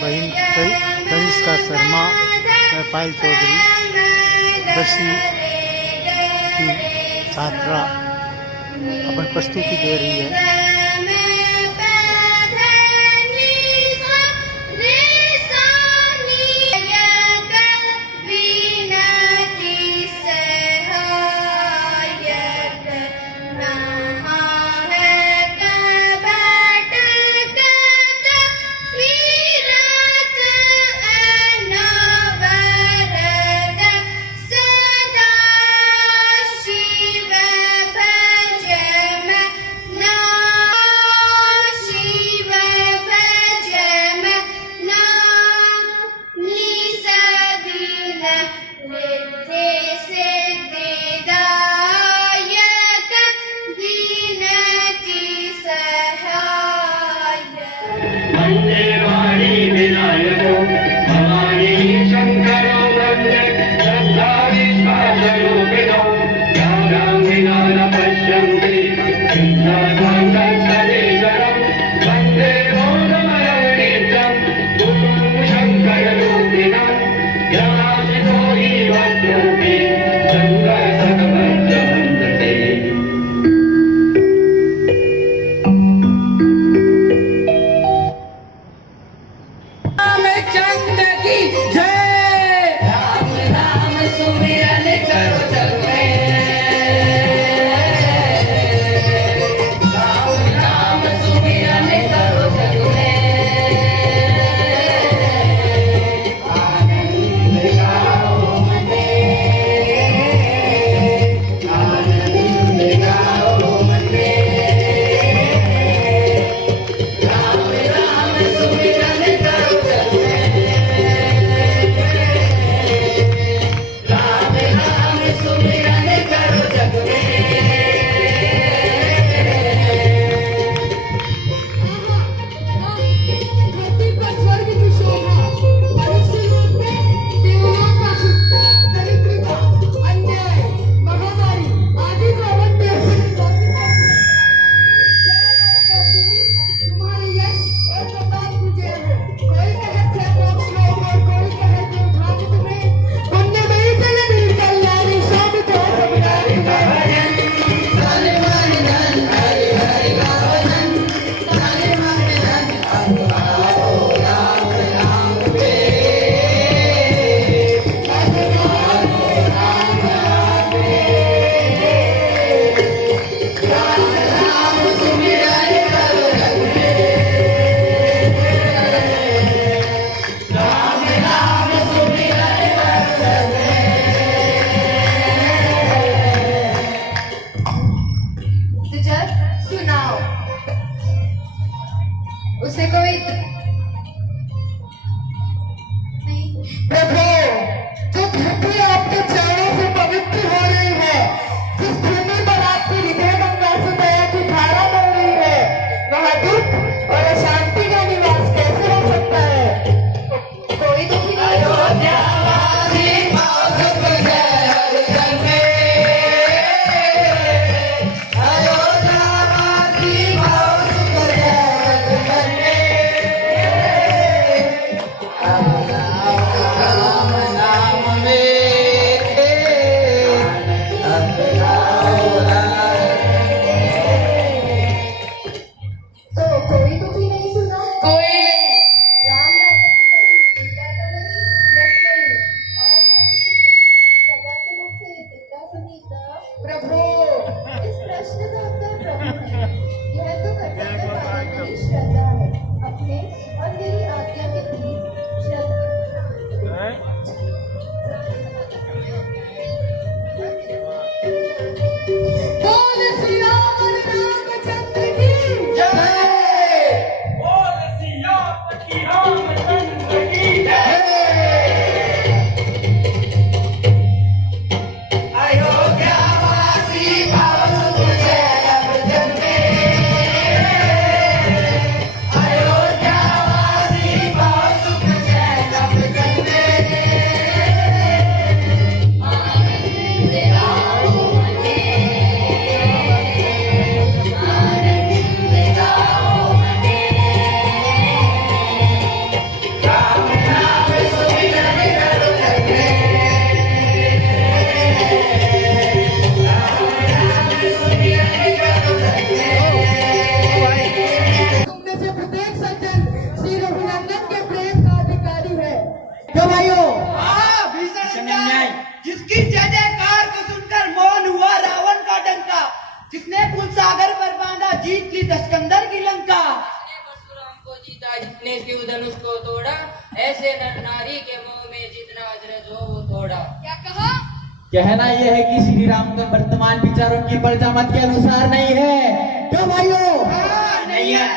बहन कनिष्का शर्मा, मैं पायल चौधरी 10वीं की छात्रा अपन प्रस्तुति दे रही है। उसे कोई प्रभु, जो धरती आपके चरणों से पवित्र हो रही है, जिस भूमि पर आपकी हृदय गंगा से दया की धारा बह रही है, वहाँ दुख और अशांति का निवास कैसे हो सकता है? कोई दुखी नहीं। क्यों भाइयों? भीषण अन्याय जिसकी जय जयकार को सुनकर मौन हुआ रावण का डंका, जिसने कुल सागर पर बांधा जीत की दशकंदर की लंका। जिसने परशुराम को जीता, जितने शिव धनुष को तोड़ा, ऐसे नर नारी के मुंह में जितना अजरज हो वो थोड़ा। क्या कहा? कहना यह है कि श्री राम का वर्तमान विचारों की प्रजा मत के अनुसार नहीं है। क्यों भाइयों? नहीं है।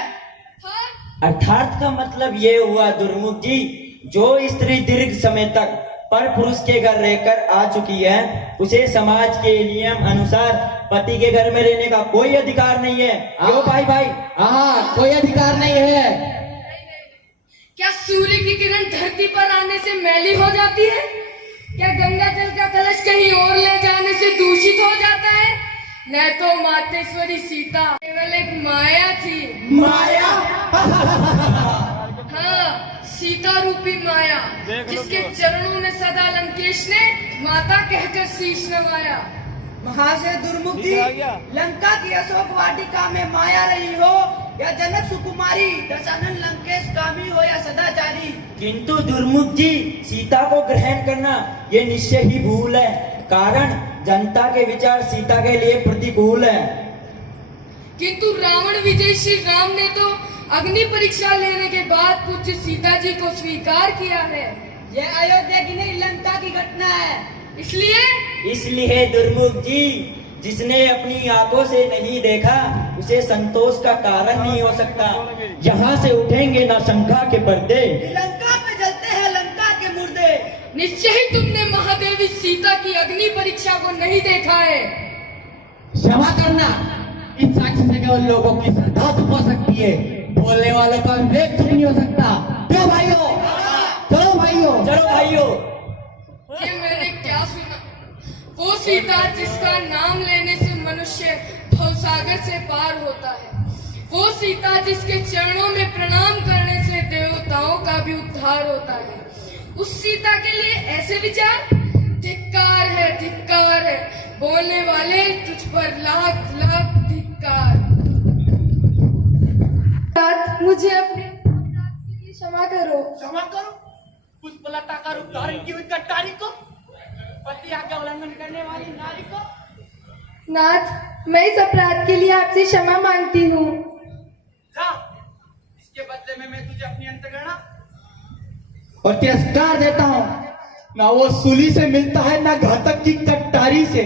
अर्थात का मतलब ये हुआ दुर्मुख जी, जो स्त्री दीर्घ समय तक पर पुरुष के घर रहकर आ चुकी है, उसे समाज के नियम अनुसार पति के घर में रहने का कोई अधिकार नहीं है। क्यों भाई भाई? हाँ, कोई अधिकार नहीं है। क्या सूर्य की किरण धरती पर आने से मैली हो जाती है? क्या गंगा जल का कलश कहीं और ले जाने से दूषित हो जाता है? न तो मातेश्वरी सीता केवल एक माया थी। माया? हाँ, सीता रूपी माया, जिसके चरणों में सदा लंकेश ने माता कहकर शीश नवाया। महाशय दुर्मुख जी, लंका की अशोक वाटिका में माया रही हो या जनक सुकुमारी, दशानन लंकेश कामी हो या सदाचारी। किंतु दुर्मुख जी, सीता को ग्रहण करना ये निश्चय ही भूल है, कारण जनता के विचार सीता के लिए प्रतिकूल है। किंतु रावण विजय श्री राम ने तो अग्नि परीक्षा लेने के बाद पूज्य सीता जी को स्वीकार किया है। यह अयोध्या की नहीं लंका की घटना है। इसलिए दुर्मुख जी, जिसने अपनी आंखों से नहीं देखा उसे संतोष का कारण नहीं हो सकता। यहाँ से उठेंगे ना शंका के पर्दे, लंका में जलते हैं लंका के मुर्दे। निश्चय ही तुमने महादेवी सीता की अग्नि परीक्षा को नहीं देखा है। क्षमा करना, इस साक्षी से केवल लोगों की श्रद्धा तो हो सकती है, बोलने वालों का विवेक तो नहीं हो सकता। क्यों भाइयों? चलो भाइयों, चलो भाइयों। ये मैंने क्या सुना? वो सीता जिसका नाम लेने से मनुष्य भवसागर से पार होता है, वो सीता जिसके चरणों में प्रणाम करने से देवताओं का भी उद्धार होता है, उस सीता के लिए ऐसे विचार? धिक्कार है, धिक्कार है। बोलने वाले तुझ पर लाख लाख धिक्कार। मुझे अपने अपराध के लिए क्षमा करो। क्षमा करो पुष्पलता का रूप धारण की हुई कटारी को, पति आज्ञा उल्लंघन करने वाली नारी को। नाथ, मैं इस अपराध के लिए आपसे क्षमा मांगती हूँ। जा, इसके बदले में मैं तुझे अपनी अंतर्गणा और तिरस्कार देता हूँ। ना वो सूली से मिलता है, ना घातक की कटारी से।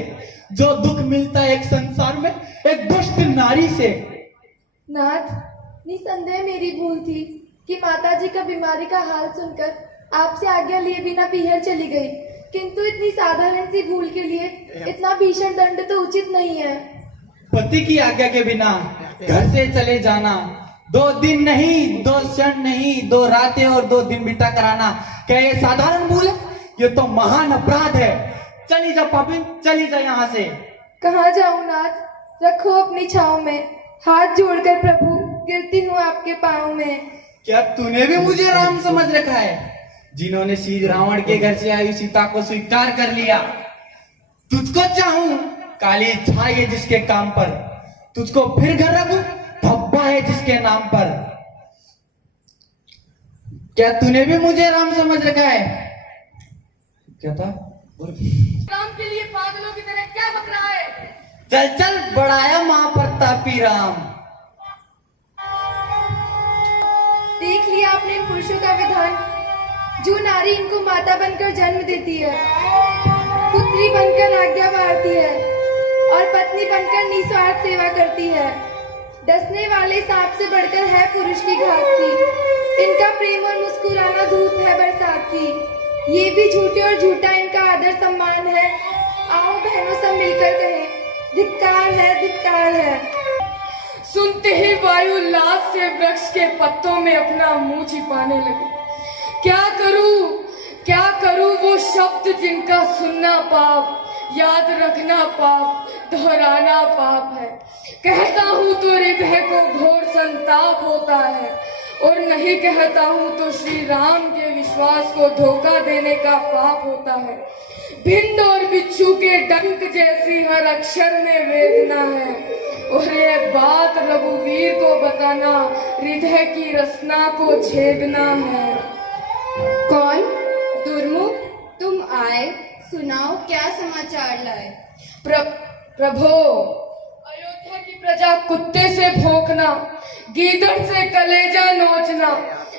जो दुख मिलता है एक संसार में एक दुष्ट नारी से। नाथ, निसंदेह मेरी भूल थी कि माताजी का बीमारी का हाल सुनकर आपसे आज्ञा लिए बिना पीहर चली गई, किंतु इतनी साधारण सी भूल के लिए इतना भीषण दंड तो उचित नहीं है। पति की आज्ञा के बिना घर से चले जाना, 2 दिन नहीं, 2 क्षण नहीं, 2 रातें और 2 दिन बिता कराना, क्या ये साधारण भूल है? ये तो महान अपराध है। चली जा पापिन, चली जा यहाँ से। कहाँ जाऊँ नाथ? रखो अपनी छाँव में, हाथ जोड़कर प्रभु गिरती हूँ आपके पाँव में। क्या तूने भी मुझे राम समझ रखा है? जिन्होंने श्री रावण के घर से आई सीता को स्वीकार कर लिया। तुझको चाहूं, काली छाई है जिसके काम पर, तुझको फिर घर रखूं, धब्बा है जिसके नाम पर। क्या तूने भी मुझे राम समझ रखा है? क्या था? राम के लिए पागलों की तरह क्या बक रहा है? चल चल, बढ़ाया महाप्रतापी राम। देख लिया आपने इन पुरुषों का विधान, जो नारी इनको माता बनकर जन्म देती है, पुत्री बनकर आज्ञा बारती है और पत्नी बनकर निस्वार्थ सेवा करती है। डसने वाले सांप से बढ़कर है पुरुष की घात की, इनका प्रेम और मुस्कुराना धूप है बरसात की। ये भी झूठे और झूठा इनका आदर सम्मान है। आओ बहनों सब मिलकर कहें, धिक्कार है, धिक्कार है। सुनते ही वायु लात से वृक्ष के पत्तों में अपना मुंह छिपाने लगे। क्या करूं वो शब्द जिनका सुनना पाप, याद रखना पाप, दोहराना पाप है। कहता हूं तो हृदय को घोर संताप होता है, और नहीं कहता हूं तो श्री राम के विश्वास को धोखा देने का पाप होता है। भिंड और बिच्छू के डंक जैसी हर अक्षर में वेदना है, और ये बात रघुवीर को बताना हृदय की रसना को छेदना है। कौन? दुर्मुख, तुम आए, सुनाओ क्या समाचार लाए। प्रभो, अयोध्या की प्रजा कुत्ते से भौंकना, गीदड़ से कलेजा नोचना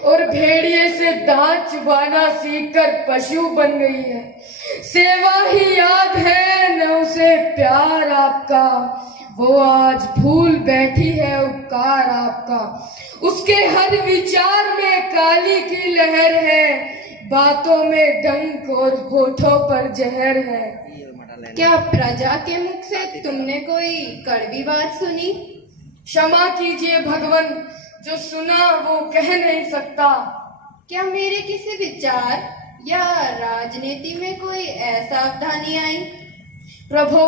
और भेड़िए से दांत चुबाना सीखकर पशु बन गई है। सेवा ही याद है न उसे प्यार आपका, वो आज भूल बैठी है उपकार आपका। उसके हर विचार में काली की लहर है, बातों में डंक और होठों पर जहर है। क्या प्रजा के मुख से तुमने कोई कड़वी बात सुनी। क्षमा कीजिए भगवन, जो सुना वो कह नहीं सकता। क्या मेरे किसी विचार या राजनीति में कोई असावधानी आई। प्रभु,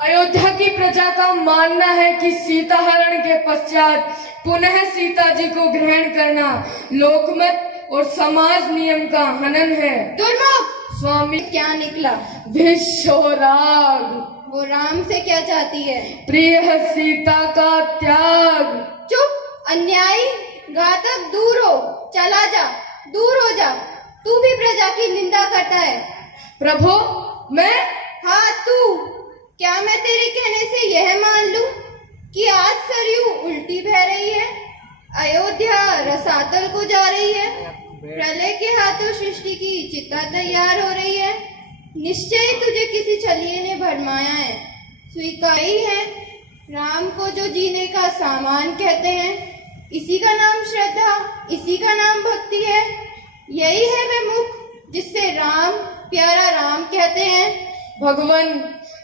अयोध्या की प्रजा का मानना है कि सीता हरण के पश्चात पुनः सीता जी को ग्रहण करना लोकमत और समाज नियम का हनन है। दुर्मुख, स्वामी, क्या निकला। विश्वराग, वो राम से क्या चाहती है। प्रिय सीता का त्याग। चुप, अन्यायी, घातक, दूर हो, चला जा, दूर हो जा। तू भी प्रजा की निंदा करता है। प्रभु, मैं? हाँ तू। क्या मैं तेरे कहने से यह मान लूं कि आज सरयू उल्टी बह रही है, अयोध्या रसातल को जा रही है, प्रलय के हाथों सृष्टि की चिता तैयार हो रही है। निश्चय तुझे किसी छलिए ने भरमाया है, स्वीकार ही है। राम को जो जीने का सामान कहते हैं, इसी का नाम श्रद्धा, इसी का नाम भक्ति है। यही है वे मुख जिससे राम प्यारा राम कहते हैं। भगवान,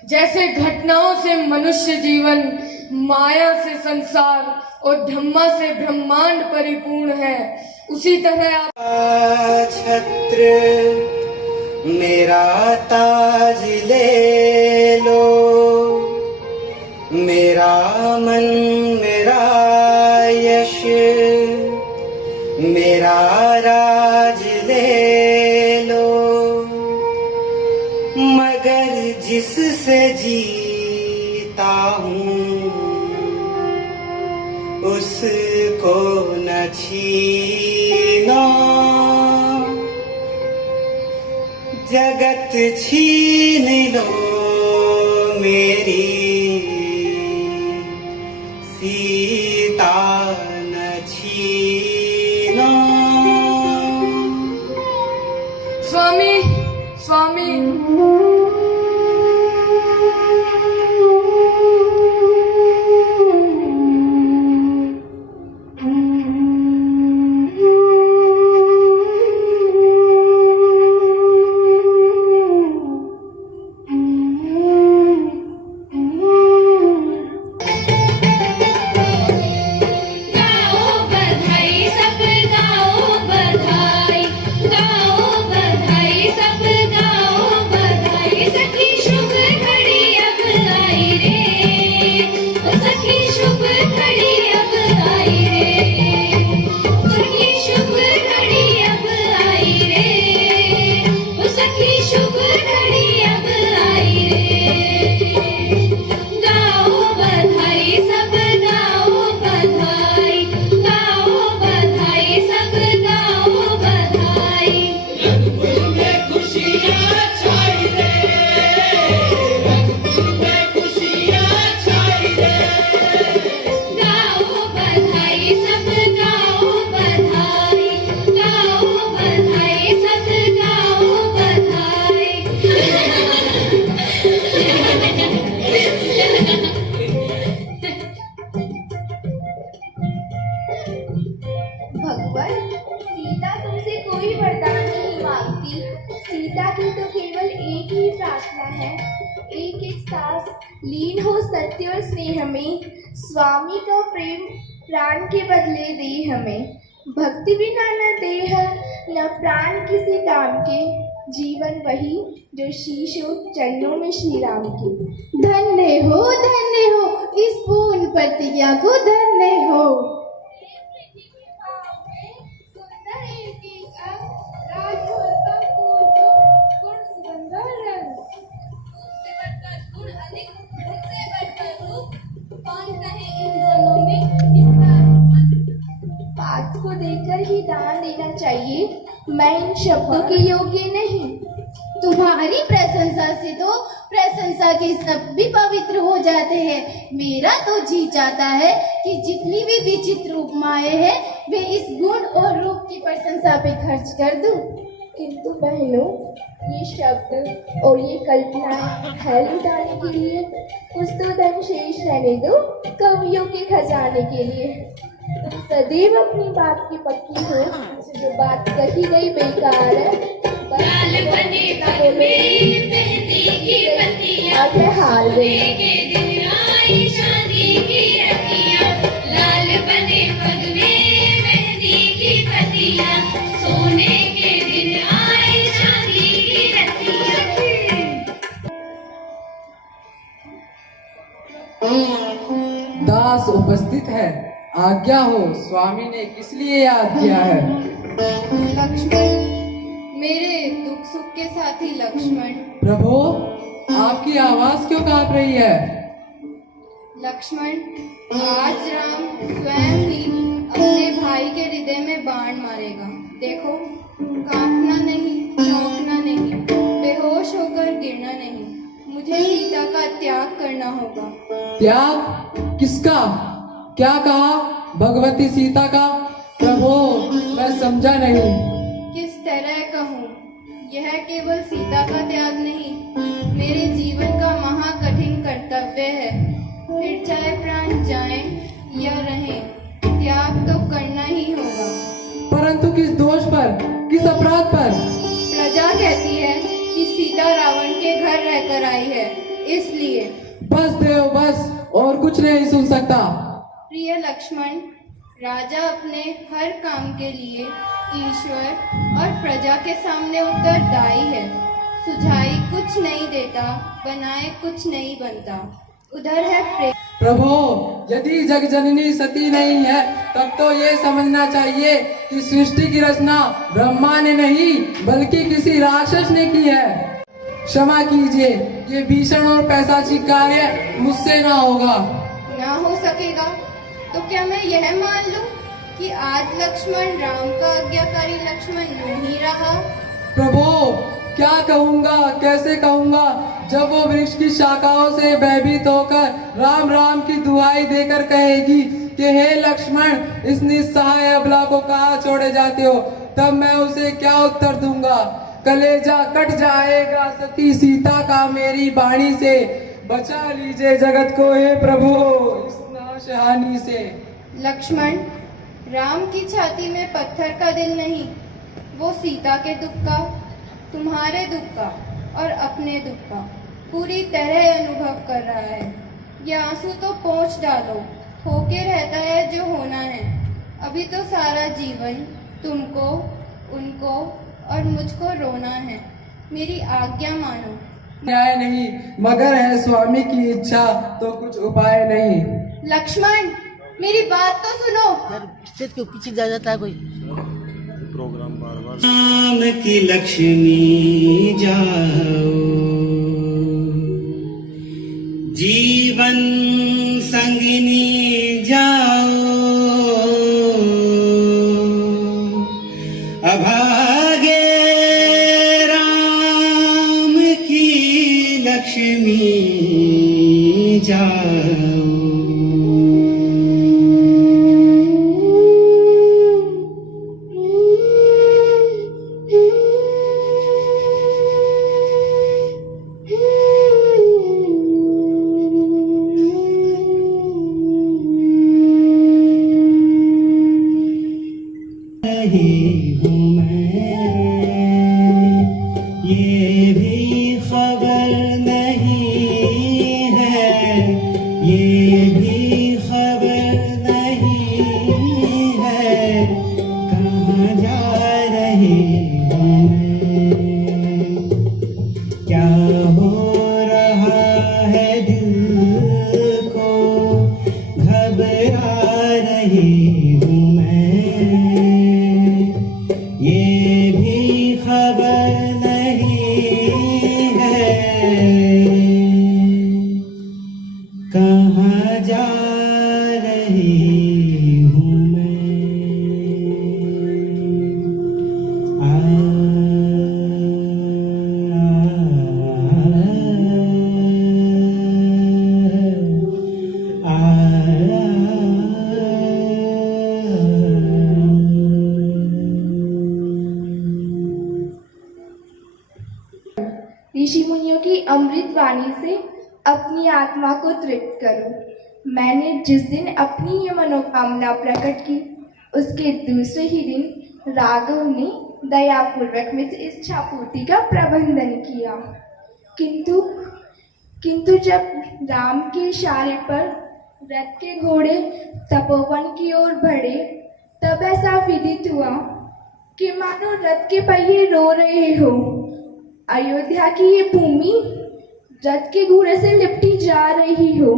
जैसे घटनाओं से मनुष्य जीवन, माया से संसार और धम्मा से ब्रह्मांड परिपूर्ण है, उसी तरह आप छत्र मेरा ताज ले लो, मेरा मन मेरा यश मेरा राज ले लो, मगर जिससे जीता हूँ उसको न छीनो, जगत छीन लो मेरी सीता न छीनो। स्वामी, स्वामी, भगवान, सीता तुमसे कोई वरदान नहीं मांगती। सीता की तो केवल एक ही प्रार्थना है, एक एक सांस लीन हो सत्य और स्नेह में। स्वामी का प्रेम प्राण के बदले दे हमें, भक्ति बिना न देह न प्राण किसी काम के, जीवन वही जो शीश हो चरणों में श्री राम के। धन्य हो इस पूर्ण प्रतिज्ञा को, धन्य हो। पाठ को देखकर ही दान देना चाहिए, मैं इन शब्दों के योग्य नहीं। तुम्हारी प्रशंसा से तो प्रशंसा के शब्द भी पवित्र हो जाते हैं। मेरा तो जी चाहता है कि जितनी भी विचित्र उपमाएं हैं वे इस गुण और रूप की प्रशंसा पे खर्च कर दूं। किंतु बहनों, ये शब्द और ये कल्पनाएं फैल उठाने के लिए कुछ तो धन शेष रहने दो कवियों के खजाने के लिए। तुम सदैव अपनी बात की पक्की हो, जो बात कही गई बेकार है। लाल बने पग में मेहंदी की पत्तियां, अब मैं हार गई। सोने के दिन आई शादी की रतियां। लाल बने पग में मेहंदी की पत्तियां, सोने के दिन आई शादी की रतियां। दास उपस्थित है, आज्ञा हो। स्वामी ने किस लिए याद किया है? लक्ष्मण, मेरे दुख सुख के साथी लक्ष्मण। प्रभु, आपकी आवाज क्यों कांप रही है? लक्ष्मण, आज राम स्वयं ही अपने भाई के हृदय में बाण मारेगा। देखो, कांपना नहीं, चौंकना नहीं, बेहोश होकर गिरना नहीं। मुझे सीता का त्याग करना होगा। त्याग? किसका? क्या कहा? भगवती सीता का? प्रभु, मैं समझा नहीं। किस तरह कहूँ? यह केवल सीता का त्याग नहीं, मेरे जीवन का महाकठिन कर्तव्य है। फिर चाहे प्राण जाएं या रहें, त्याग तो करना ही होगा। परंतु किस दोष पर, किस अपराध पर? प्रजा कहती है कि सीता रावण के घर रहकर आई है, इसलिए। बस देव बस, और कुछ नहीं सुन सकता। प्रिय लक्ष्मण, राजा अपने हर काम के लिए ईश्वर और प्रजा के सामने उत्तरदायी है। सुझाई कुछ नहीं देता, बनाए कुछ नहीं बनता। उधर है प्रेम। प्रभु, यदि जगजननी सती नहीं है, तब तो ये समझना चाहिए कि सृष्टि की रचना ब्रह्मा ने नहीं बल्कि किसी राक्षस ने की है। क्षमा कीजिए, ये भीषण और पैशाचिक कार्य मुझसे ना होगा। ना हो सकेगा तो क्या मैं यह मान लूं कि आज लक्ष्मण राम का आज्ञाकारी लक्ष्मण नहीं रहा? प्रभु, क्या कहूँगा, कैसे कहूँगा, जब वो वृक्ष की शाखाओं से भयभीत होकर राम राम की दुहाई देकर कहेगी कि हे लक्ष्मण, इस निस्सहाय अबला को कहाँ छोड़े जाते हो, तब मैं उसे क्या उत्तर दूंगा? कलेजा कट जाएगा सती सीता का मेरी वाणी से। बचा लीजिए जगत को हे प्रभु इस नाशहानी से। लक्ष्मण, राम की छाती में पत्थर का दिल नहीं, वो सीता के दुख का, तुम्हारे दुख का और अपने दुख का पूरी तरह अनुभव कर रहा है। ये आंसू तो पोंछ डालो, होके रहता है जो होना है। अभी तो सारा जीवन तुमको, उनको और मुझको रोना है। मेरी आज्ञा मानो। न्याय नहीं, मगर है स्वामी की इच्छा तो कुछ उपाय नहीं। लक्ष्मण, मेरी बात तो सुनो। स्टेज के पीछे जा जाता है कोई प्रोग्राम बार बार। राम की लक्ष्मी जाओ, जीवन संगिनी जाओ, अभागे राम की लक्ष्मी जाओ। ये भी खबर नहीं है, ये भी खबर नहीं है, कहाँ जा रहे हैं, क्या हो रहा है दिल को, घबरा रही हूँ मैं, ये भी खबर नहीं है, कहाँ जा रही हूँ मैं। ऋषि मुनियों की अमृत वाणी से अपनी आत्मा को तृप्त करो। मैंने जिस दिन अपनी ये मनोकामना प्रकट की, उसके दूसरे ही दिन राघव ने दयापूर्वक मुझसे इच्छा पूर्ति का प्रबंधन किया। किंतु जब राम के इशारे पर रथ के घोड़े तपोवन की ओर बढ़े, तब ऐसा विदित हुआ कि मानो रथ के पहिए रो रहे हो। अयोध्या की ये भूमि रथ के घोड़े से लिपटी जा रही हो।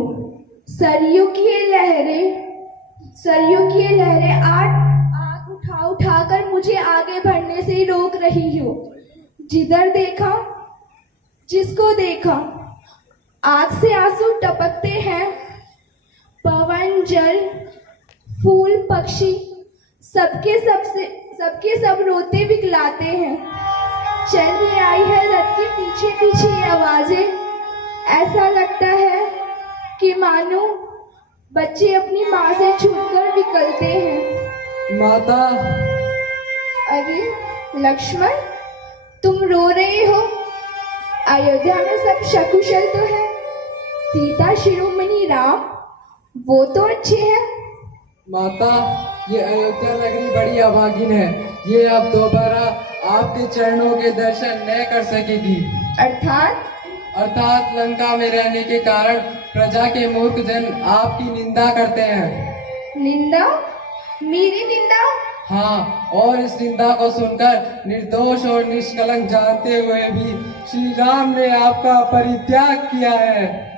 सरयू की ये लहरें आग उठा कर मुझे आगे बढ़ने से रोक रही हो। जिधर देखा, जिसको देखा, आग से आंसू टपकते हैं। पवन, जल, फूल, पक्षी सबके सब रोते बिकलाते हैं। चली आई है रथ के पीछे पीछे ये आवाजें। ऐसा लगता है कि मानो बच्चे अपनी माँ से छूटकर निकलते हैं। माता। अरे लक्ष्मण, तुम रो रहे हो? अयोध्या में सब सकुशल तो है? सीता, शिरोमणि राम, वो तो अच्छे हैं। माता, ये अयोध्या नगरी बड़ी अभागिन है। ये अब दोबारा आपके चरणों के दर्शन न कर सकेगी। अर्थात लंका में रहने के कारण प्रजा के मूर्ख जन आपकी निंदा करते हैं। निंदा? मेरी निंदा? हाँ, और इस निंदा को सुनकर निर्दोष और निष्कलंक जानते हुए भी श्री राम ने आपका परित्याग किया है।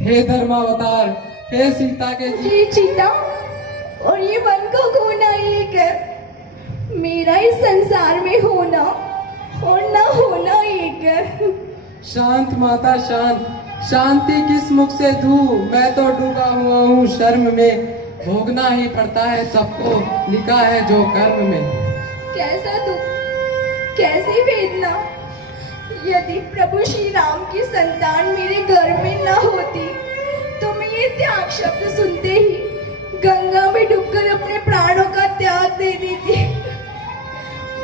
हे धर्मावतार, हे सीता के ये चीता और ये वन को खोना एक है। मेरा इस संसार में होना और न होना एक है। शांत माता, शांत। शांति किस मुख से दूं? मैं तो डूबा हुआ हूँ शर्म में। भोगना ही पड़ता है सबको, लिखा है जो कर्म में। कैसा दुख, कैसी वेदना। यदि प्रभु श्री राम की संतान मेरे घर में न होती तो मैं ये त्याग शब्द सुनते ही गंगा में डूबकर अपने प्राणों का त्याग दे देती।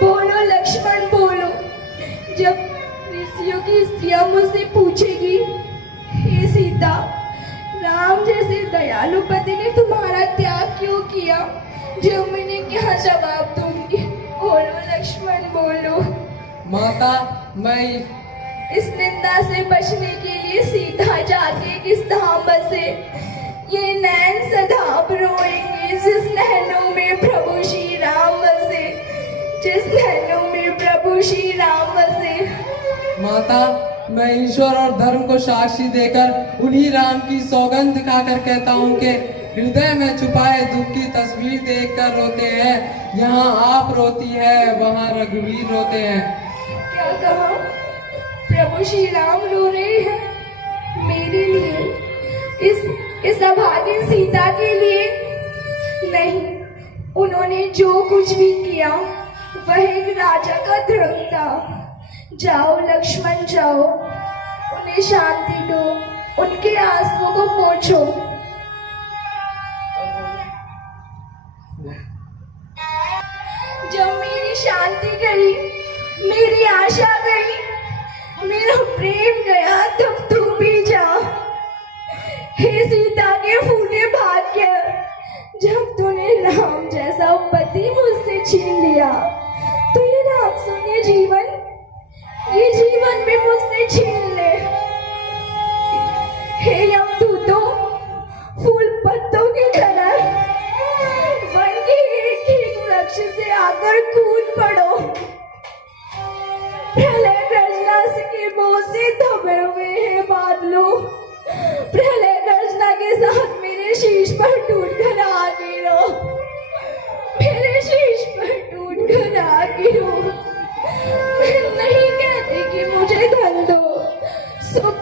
बोलो लक्ष्मण, बोलो। जब ऋषियों की स्त्रियां मुझसे पूछेगी, हे सीता, राम जैसे दयालु पति ने तुम्हारा त्याग क्यों किया, जो मैंने क्या जवाब दूंगी? बोलो लक्ष्मण, बोलो। माता, मैं इस निंदा से बचने के लिए सीधा जाके किस धाम बसे। ये नैन सदा रोएंगे जिस नैनों में प्रभु श्री राम बसे, जिस नैनों में प्रभु श्री राम बसे। माता, मैं ईश्वर और धर्म को साक्षी देकर उन्हीं राम की सौगंध खाकर कहता हूँ कि हृदय में छुपाए दुख की तस्वीर देखकर रोते हैं। यहाँ आप रोती है, वहाँ रघुवीर रोते हैं। क्या कहा? प्रभु श्री राम रो रहे हैं मेरे लिए, इस अभागिन सीता के लिए? नहीं, उन्होंने जो कुछ भी किया वह एक राजा का धर्म था। जाओ लक्ष्मण, जाओ, उन्हें शांति दो, उनके आंसुओं को पोंछो। जब मेरी शांति गई, मेरी आशा गई, मेरा प्रेम गया, तब तू भी जा। हे सीता के फूले भाग्य, जब तूने राम जैसा पति मुझसे छीन लिया तो ये राम सुने जीवन, ये जीवन भी मुझसे छीन ले। हे यमदूतों, फूल पत्तों की तरह वन के एक वृक्ष से आकर कूद पड़ो। प्रलय गर्जना के बोझ से दबे हुए हैं बादलों, प्रलय गर्जना के साथ मेरे शीश पर टूट कर आ गिरो, मेरे शीश पर टूट कर आ गिरो। मैं नहीं कहती कि मुझे धन दो, सुख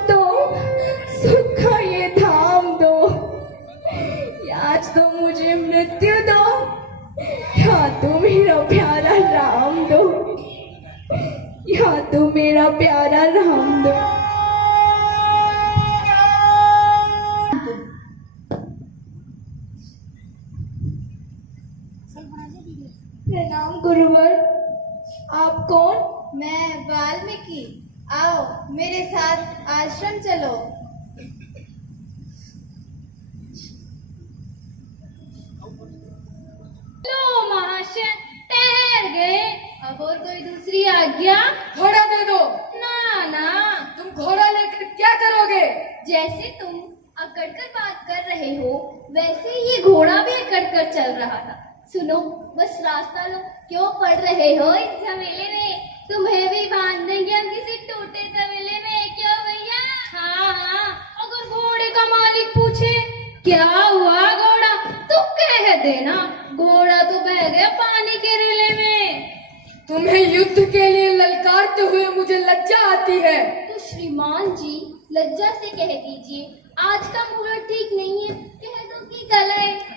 चलो। लो महाशय, ठहर गए। अब और कोई दूसरी आज्ञा? घोड़ा दे दो। ना ना, तुम घोड़ा लेकर क्या करोगे? जैसे तुम अकड़ कर बात कर रहे हो, वैसे ये घोड़ा भी अकड़ कर चल रहा था। सुनो, बस रास्ता लो। क्यों पड़ रहे हो इस झमेले में? तुम्हें भी बांध देंगे हम किसी टूटे तबेले में। क्यों भैया? हाँ हाँ, अगर घोड़े का मालिक पूछे क्या हुआ घोड़ा, तो कह देना घोड़ा तो बह गया पानी के रेले में। तुम्हें युद्ध के लिए ललकारते हुए मुझे लज्जा आती है। तो श्रीमान जी, लज्जा से कह दीजिए, आज का मुहूर्त ठीक नहीं है। कह दो कि कल है।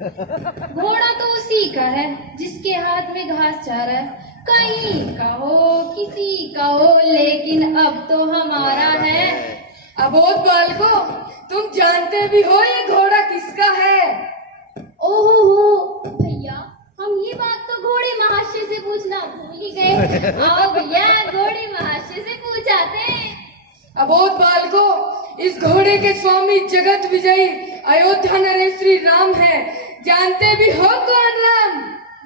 घोड़ा तो उसी का है जिसके हाथ में घास चारा है। कहीं का हो, किसी का हो, लेकिन अब तो हमारा है। अबोध बालको, तुम जानते भी हो ये घोड़ा किसका है? ओहो भैया, हम ये बात तो घोड़े महाशय से पूछना भूल ही गए। आओ भैया, घोड़े महाशय से पूछाते हैं। अबोध बालको, इस घोड़े के स्वामी जगत विजयी अयोध्या नरेश श्री राम है। जानते भी हो कौन राम?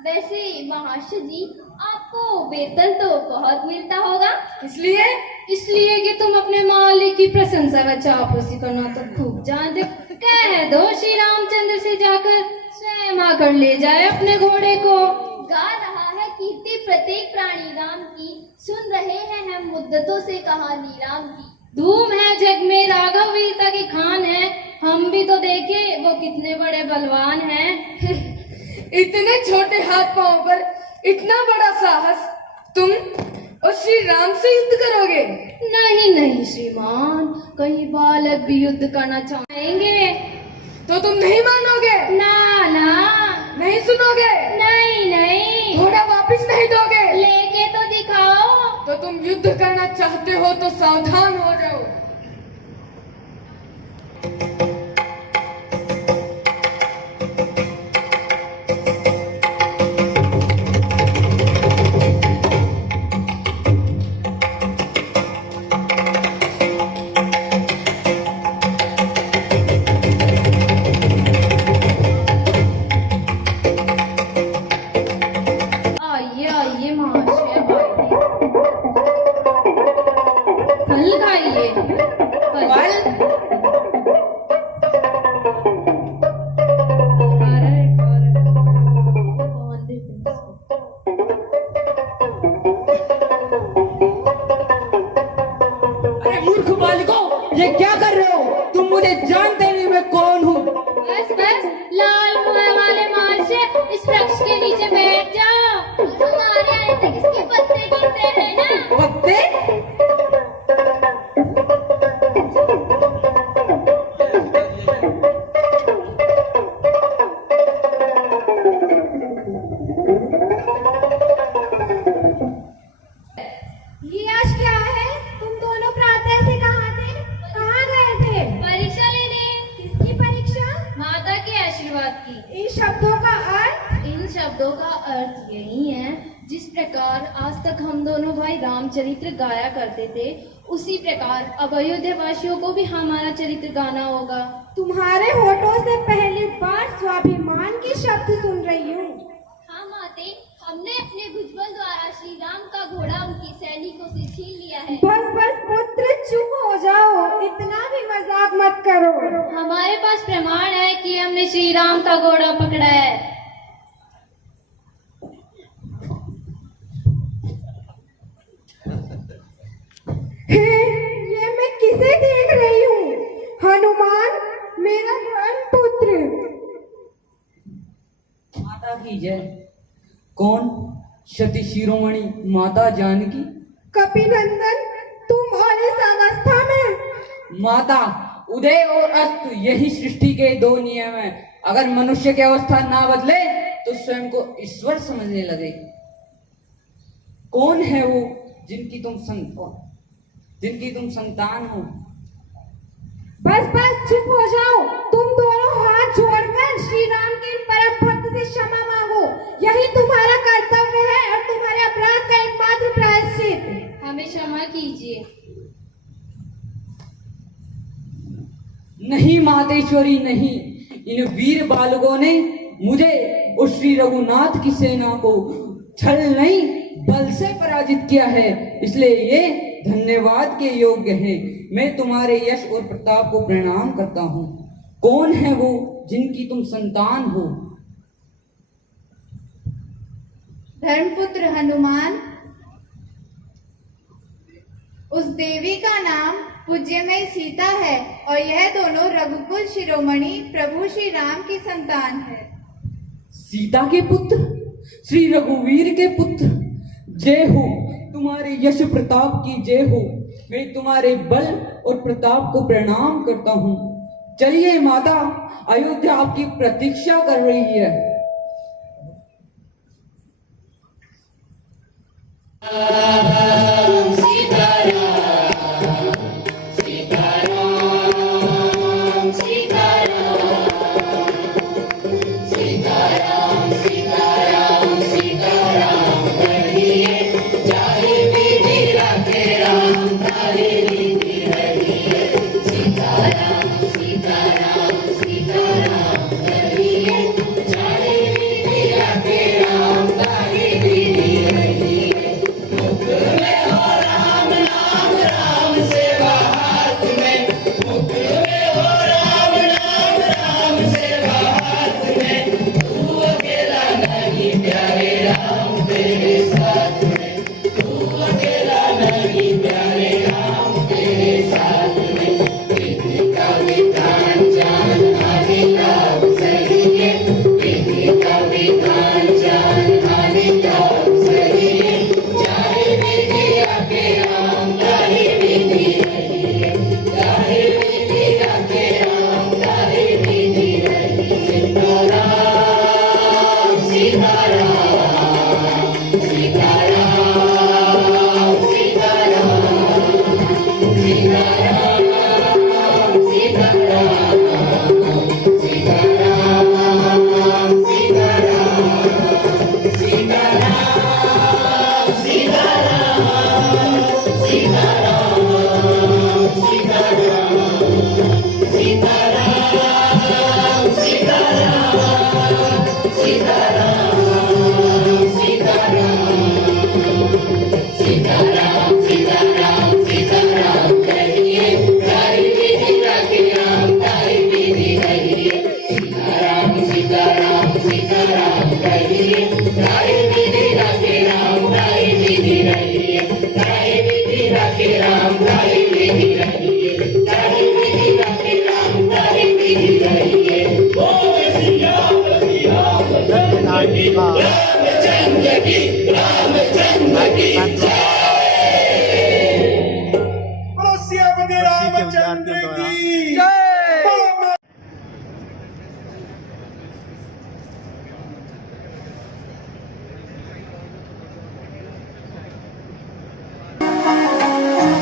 वैसे महाशय जी, आपको वेतन तो बहुत मिलता होगा। इसलिए इसलिए कि तुम अपने मालिक की प्रशंसा व चापलूसी करना तो खूब जानते। कह दो श्री रामचंद्र से जाकर स्वयं आकर ले जाए अपने घोड़े को। गा रहा है कीर्ति प्रत्येक प्राणी राम की, सुन रहे हैं हम मुद्दतों से कहानी राम की। धूम है जग में राघव वीरता की खान है, हम भी तो देखे वो कितने बड़े बलवान हैं। इतने छोटे हाथ पांव पर इतना बड़ा साहस, तुम और श्री राम से युद्ध करोगे? नहीं नहीं श्रीमान, कहीं बालक भी युद्ध करना चाहेंगे तो तुम नहीं मानोगे? ना ना, नहीं सुनोगे? नहीं नहीं। घोड़ा वापस नहीं दोगे? लेके तो दिखाओ। तो तुम युद्ध करना चाहते हो तो सावधान हो जाओ। आइए आइए महाशय, फल खाइए। अरे मूर्ख बालिको, ये क्या कर रहे हो? तुम मुझे जानते नहीं मैं कौन हूँ। बस बस, लाल मुँह वाले महाशय, इस वृक्ष के नीचे बैठ जाओ। हमारे आने तक इसके पत्ते गिरते हैं ना। पत्ते? ये आज क्या है? तुम दोनों प्रातः से कहाँ थे? कहाँ गए थे? परीक्षा लेने। किसकी परीक्षा? माता के आशीर्वाद की। इन शब्दों का अर्थ? इन शब्दों का अर्थ यही है, जिस प्रकार आज तक हम दोनों भाई रामचरित्र गाया करते थे, उसी प्रकार अब अयोध्या वासियों को भी हमारा चरित्र गाना होगा। तुम्हारे होठों से पहली बार स्वाभिमान के शब्द सुन रही हूँ। हाँ माते, हमने अपने भुजबल द्वारा श्री राम का घोड़ा उनके सैनिकों से छीन लिया है। बस बस पुत्र, चुप हो जाओ, इतना भी मजाक मत करो। हमारे पास प्रमाण है कि हमने श्री राम का घोड़ा पकड़ा है। ये मैं किसे देख रही हूँ? हनुमान, मेरा धर्म पुत्र। माता की जय। कौन? सती शिरोमणि माता जानकी। कपिनंदन, तुम और इस अवस्था में? माता, उदय और अस्त यही सृष्टि के दो नियम हैं। अगर मनुष्य की अवस्था ना बदले तो स्वयं को ईश्वर समझने लगे। कौन है वो जिनकी तुम संतान हो? बस बस चुप हो जाओ। तुम दोनों हाथ जोड़कर श्री राम के इन परम भक्त से क्षमा मांगो। यही तुम्हारा कर्तव्य है और तुम्हारे अपराध का एकमात्र प्रायश्चित। हमें क्षमा कीजिए। नहीं मातेश्वरी नहीं, इन वीर बालकों ने मुझे और श्री रघुनाथ की सेना को छल नहीं बल से पराजित किया है, इसलिए ये धन्यवाद के योग्य है। मैं तुम्हारे यश और प्रताप को प्रणाम करता हूँ। कौन है वो जिनकी तुम संतान हो? धर्मपुत्र हनुमान। उस देवी का नाम पूज्यमय सीता है और यह दोनों रघुकुल शिरोमणि प्रभु श्री राम की संतान है। सीता के पुत्र, श्री रघुवीर के पुत्र, जय हो, तुम्हारे यश प्रताप की जय हो। मैं तुम्हारे बल और प्रताप को प्रणाम करता हूँ। चलिए माता, अयोध्या आपकी प्रतीक्षा कर रही है।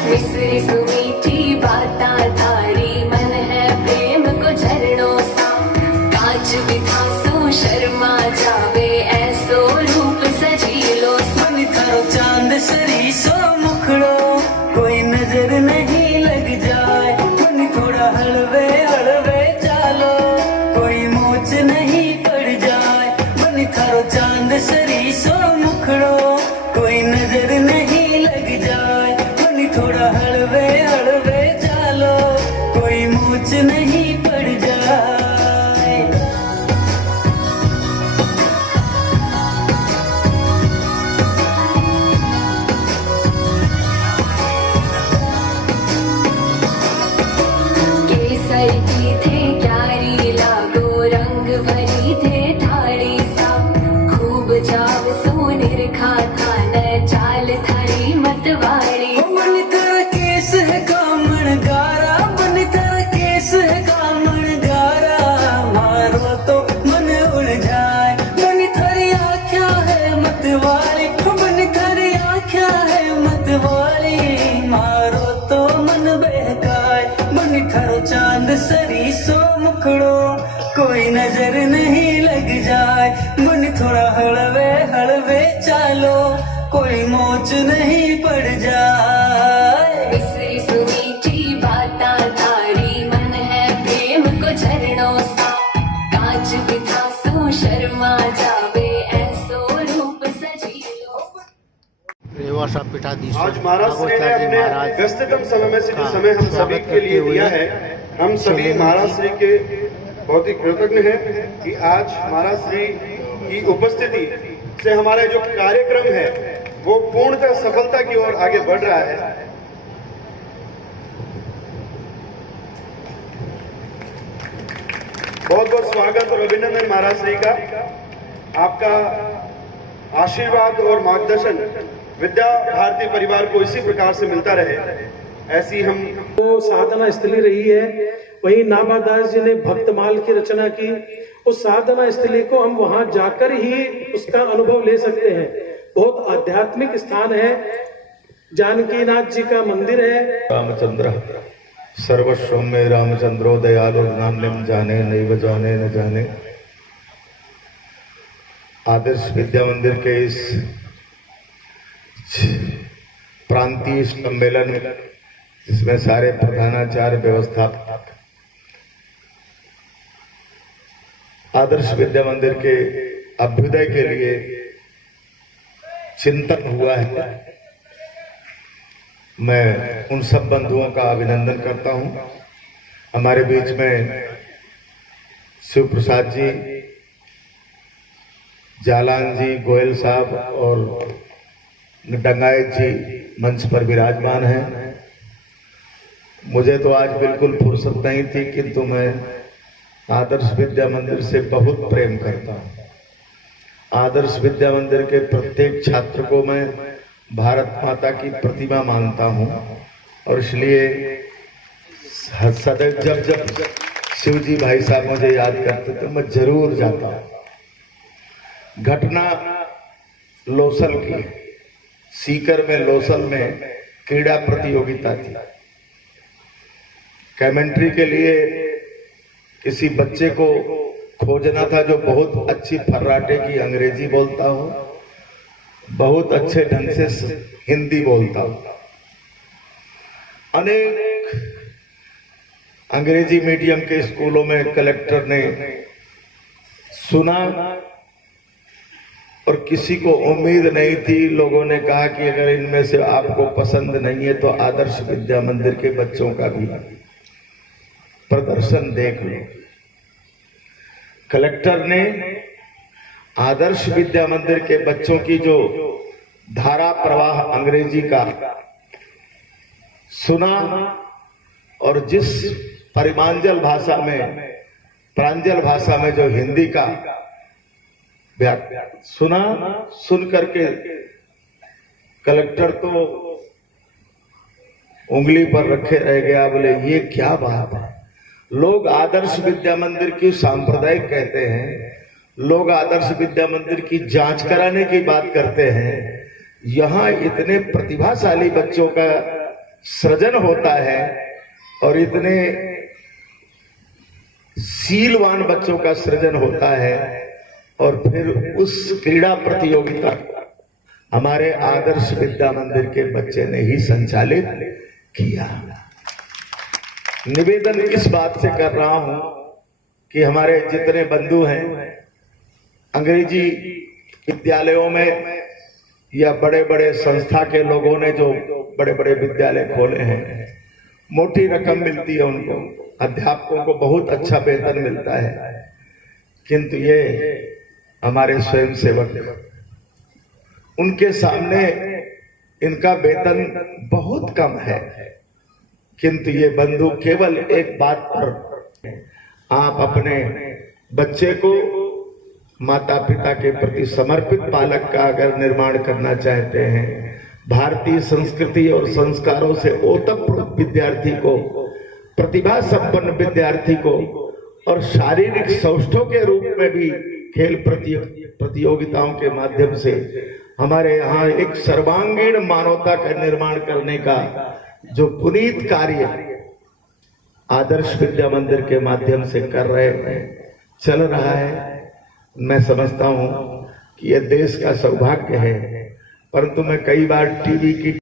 मिश्री सुमीठी बाता धारी मन है प्रेम को झरणों सा कांच बिखासो शर्मा जावे ऐसो रूप सजीलो मन थारो चांद सरी सो मुखड़ो कोई नजर नहीं लग जाए मन थोड़ा हलवे हलवे चालो कोई मोच नहीं पड़ जाए मन थारो चांद सरी सो मुखड़ो कोई नजर नहीं लग जाए थोड़ा हलवे हलवे चालो कोई मूछ नहीं पड़ जाए। केसर की थे क्यारी लागो रंग भरी थे थाली सा खूब जाव सोनेर खा था न चाल थारी मतवाड़ी केस है कामण गारा बन कर केस है कामण गारा मारो तो मन उड़ जाए बन थारी आख्या है मतवाली बन थारी आख्या है मतवाली मारो तो मन बहकाए बन थारो चांद सरी सो मुखड़ो कोई नजर नहीं लग जाए बन थोड़ा हलवे हलवे चालो कोई मोच नहीं पड़ जाए। मिश्री सुमीठी बाता धारी मन है पीठाधीश्वर आज महाराज श्री ने अपने व्यस्ततम समय में से जो समय हम सभी के लिए दिया है, हम सभी महाराज श्री के बहुत ही कृतज्ञ हैं कि आज महाराज श्री की उपस्थिति से हमारा जो कार्यक्रम है वो पूर्णतः सफलता की ओर आगे बढ़ रहा है। बहुत बहुत स्वागत और अभिनंदन महाराज श्री का। आपका आशीर्वाद और मार्गदर्शन विद्या भारती परिवार को इसी प्रकार से मिलता रहे, ऐसी हम वो साधना स्थली रही है। वहीं नाभादास जी ने भक्तमाल की रचना की। उस साधना स्थली को हम वहां जाकर ही उसका अनुभव ले सकते हैं। बहुत आध्यात्मिक स्थान है। जानकीनाथ जी का मंदिर है। रामचंद्र सर्वस्व में रामचंद्रो दयालु नाम जाने नहीं जाने न जाने। आदर्श विद्या मंदिर के इस प्रांतीय सम्मेलन में, जिसमें सारे प्रधानाचार्य व्यवस्थापक आदर्श विद्या मंदिर के अभ्युदय के लिए चिंतन हुआ है, मैं उन सब बंधुओं का अभिनंदन करता हूं। हमारे बीच में शिव प्रसाद जी, जालान जी, गोयल साहब और डंगायत जी मंच पर विराजमान हैं। मुझे तो आज बिल्कुल फुर्सत नहीं थी, किंतु मैं आदर्श विद्या मंदिर से बहुत प्रेम करता हूं। आदर्श विद्या मंदिर के प्रत्येक छात्र को मैं भारत माता की प्रतिमा मानता हूं और इसलिए सदैव जब जब शिवजी भाई साहब मुझे याद करते तो मैं जरूर जाता हूं। घटना लोसल की, सीकर में लोसल में क्रीड़ा प्रतियोगिता थी। कमेंट्री के लिए किसी बच्चे को खोजना था जो बहुत अच्छी फर्राटे की अंग्रेजी बोलता हो, बहुत अच्छे ढंग से हिंदी बोलता हूं। अनेक अंग्रेजी मीडियम के स्कूलों में कलेक्टर ने सुना और किसी को उम्मीद नहीं थी। लोगों ने कहा कि अगर इनमें से आपको पसंद नहीं है तो आदर्श विद्या मंदिर के बच्चों का भी प्रदर्शन देख लो। कलेक्टर ने आदर्श विद्या मंदिर के बच्चों की जो धारा प्रवाह अंग्रेजी का सुना और जिस प्रांजल भाषा में जो हिंदी का सुना, सुन करके कलेक्टर तो उंगली पर रखे रह गया। बोले ये क्या बात है। लोग आदर्श विद्या मंदिर की सांप्रदायिक कहते हैं, लोग आदर्श विद्या मंदिर की जांच कराने की बात करते हैं। यहाँ इतने प्रतिभाशाली बच्चों का सृजन होता है और इतने सीलवान बच्चों का सृजन होता है और फिर उस क्रीड़ा प्रतियोगिता हमारे आदर्श विद्या मंदिर के बच्चे ने ही संचालित किया। निवेदन इस बात से कर रहा हूं कि हमारे जितने बंधु हैं अंग्रेजी विद्यालयों में या बड़े बड़े संस्था के लोगों ने जो बड़े बड़े विद्यालय खोले हैं, मोटी रकम मिलती है उनको, अध्यापकों को बहुत अच्छा वेतन मिलता है, किंतु ये हमारे स्वयं सेवक उनके सामने इनका वेतन बहुत कम है। किंतु ये बंधु केवल एक बात पर, आप अपने बच्चे को माता पिता के प्रति समर्पित बालक का अगर निर्माण करना चाहते हैं, भारतीय संस्कृति और संस्कारों से ओतप्रोत विद्यार्थी को, प्रतिभा संपन्न विद्यार्थी को और शारीरिक सौष्ठव के रूप में भी खेल प्रतियोगिताओं के माध्यम से हमारे यहाँ एक सर्वांगीण मानवता का निर्माण करने का जो पुनीत कार्य आदर्श विद्या मंदिर के माध्यम से कर रहे हैं, चल रहा है। मैं समझता हूं कि यह देश का सौभाग्य है, परंतु मैं कई बार टीवी की